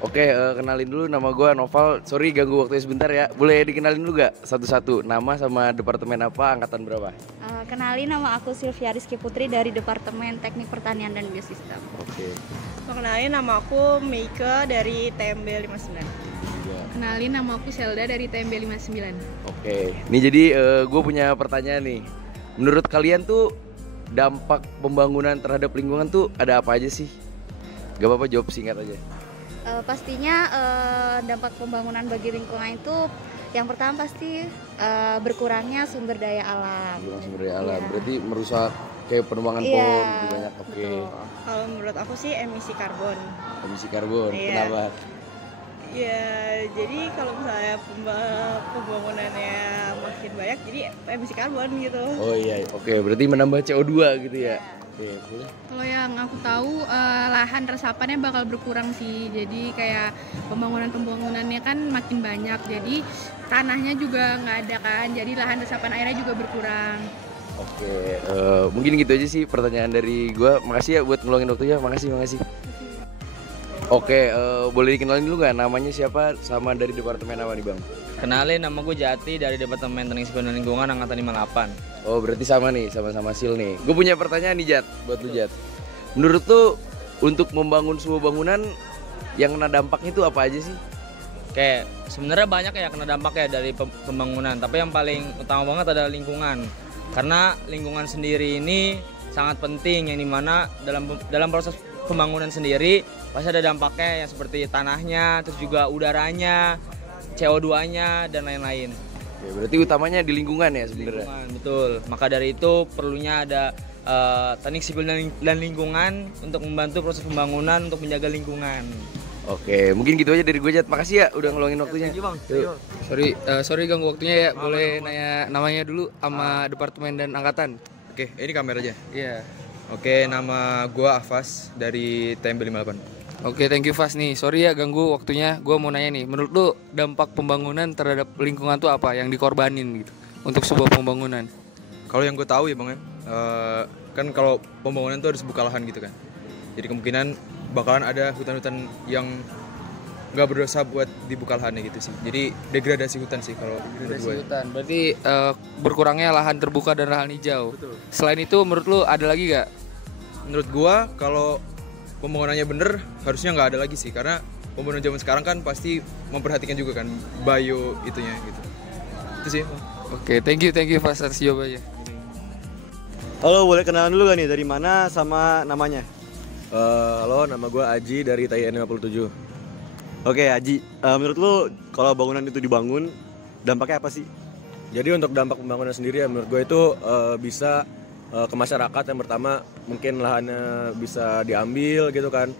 Oke, kenalin dulu nama gue Noval. Sorry ganggu waktunya sebentar ya. Boleh dikenalin dulu gak satu-satu? Nama sama departemen apa, angkatan berapa? Kenalin, nama aku Sylvia Rizky Putri dari Departemen Teknik Pertanian dan Biosistem. Oke. Kenalin, nama aku Meike dari TMB 59. Kenalin, nama aku Selda dari TMB 59. Oke. Nih jadi gue punya pertanyaan nih. Menurut kalian tuh dampak pembangunan terhadap lingkungan tuh ada apa aja sih? Gak apa-apa, jawab singkat aja. Pastinya dampak pembangunan bagi lingkungan itu yang pertama pasti berkurangnya sumber daya alam. Sumber daya alam, Iya. berarti merusak kayak penebangan Iya, pohon lebih banyak. Oke. betul. Kalau menurut aku sih emisi karbon. Emisi karbon, Iya. kenapa? Ya, jadi kalau misalnya pembangunannya makin banyak, jadi emisi karbon gitu. Oh iya, oke. Berarti menambah CO2 gitu ya? Oke, boleh. Kalau yang aku tahu lahan resapannya bakal berkurang sih. Jadi kayak pembangunannya kan makin banyak. Jadi tanahnya juga nggak ada kan. Jadi lahan resapan airnya juga berkurang. Oke, mungkin gitu aja sih pertanyaan dari gua. Makasih ya buat ngeluangin waktunya. Makasih. Oke, boleh dikenalin dulu nggak namanya siapa sama dari departemen apa nih Bang? Kenalin, nama gue Jati dari Departemen Teknik Sipil dan Lingkungan Angkatan 58. Oh berarti sama nih, sama-sama Sil nih. Gue punya pertanyaan nih Jat, buat lu Jat. Menurut tuh untuk membangun sebuah bangunan yang kena dampaknya itu apa aja sih? Kayak sebenarnya banyak ya kena dampak ya dari pembangunan, tapi yang paling utama banget adalah lingkungan. Karena lingkungan sendiri ini sangat penting, yang dimana dalam proses pembangunan sendiri pasti ada dampaknya yang seperti tanahnya, terus juga udaranya, CO2-nya dan lain-lain. Ya, berarti utamanya di lingkungan ya sebenarnya. Lingkungan, betul. Maka dari itu perlunya ada teknik sipil dan lingkungan untuk membantu proses pembangunan untuk menjaga lingkungan. Oke, mungkin gitu aja dari gue Jat. Makasih ya udah ngeluangin waktunya. Bang. Yuk. Sorry ganggu waktunya ya. Boleh nanya namanya dulu sama departemen dan angkatan. Oke, ini kamera aja. Iya. Oke, nama gua Afas dari TMB 58. Oke, thank you Fas nih. Sorry ya ganggu waktunya. Gua mau nanya nih, menurut lu dampak pembangunan terhadap lingkungan tuh apa yang dikorbanin gitu untuk sebuah pembangunan? Kalau yang gue tahu ya bang, kan kalau pembangunan tuh harus buka lahan gitu kan. Jadi kemungkinan bakalan ada hutan-hutan yang nggak berdosa buat dibuka lahannya gitu sih. Jadi degradasi hutan sih kalau menurut gue. Hutan. Berarti berkurangnya lahan terbuka dan lahan hijau. Betul. Selain itu menurut lu ada lagi gak? Menurut gua kalau pembangunannya bener harusnya nggak ada lagi sih, karena pembangunan zaman sekarang kan pasti memperhatikan juga kan bio itunya gitu. Itu sih. Oke, thank you Fas atas jawabannya. Halo, boleh kenalan dulu gak nih dari mana sama namanya? Halo, nama gue Aji dari TIN 57. Oke, Aji, menurut lu kalau bangunan itu dibangun dampaknya apa sih? Jadi untuk dampak pembangunan sendiri ya menurut gue itu bisa ke masyarakat. Yang pertama mungkin lahannya bisa diambil gitu kan.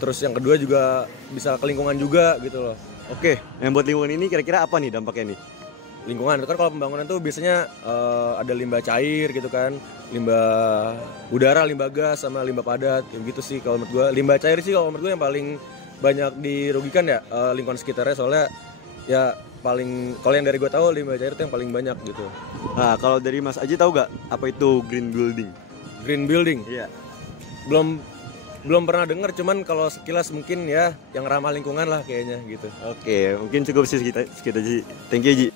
Terus yang kedua juga bisa ke lingkungan juga gitu loh. Oke, yang buat lingkungan ini kira-kira apa nih dampaknya nih? Lingkungan itu kan kalau pembangunan tuh biasanya ada limbah cair gitu kan, limbah udara, limbah gas, sama limbah padat kayak gitu sih kalau menurut gue. Limbah cair sih kalau menurut gue yang paling banyak dirugikan ya lingkungan sekitarnya, soalnya ya paling, kalau yang dari gue tahu limbah cair itu yang paling banyak gitu. Nah, kalau dari Mas Aji tahu gak apa itu green building? Green building? Iya. Belum pernah dengar, cuman kalau sekilas mungkin ya yang ramah lingkungan lah kayaknya gitu. Oke, mungkin cukup sih sekitar Aji. Thank you Aji.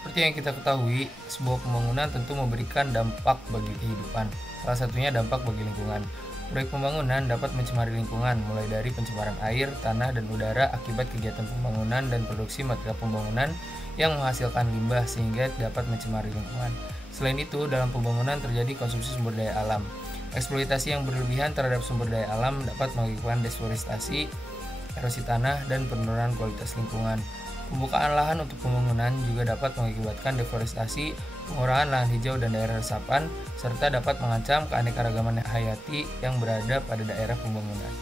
Seperti yang kita ketahui, sebuah pembangunan tentu memberikan dampak bagi kehidupan. Salah satunya dampak bagi lingkungan. Proyek pembangunan dapat mencemari lingkungan, mulai dari pencemaran air, tanah, dan udara akibat kegiatan pembangunan dan produksi material pembangunan yang menghasilkan limbah sehingga dapat mencemari lingkungan. Selain itu, dalam pembangunan terjadi konsumsi sumber daya alam. Eksploitasi yang berlebihan terhadap sumber daya alam dapat mengakibatkan deforestasi, erosi tanah, dan penurunan kualitas lingkungan. Pembukaan lahan untuk pembangunan juga dapat mengakibatkan deforestasi, pengurangan lahan hijau dan daerah resapan, serta dapat mengancam keanekaragaman hayati yang berada pada daerah pembangunan.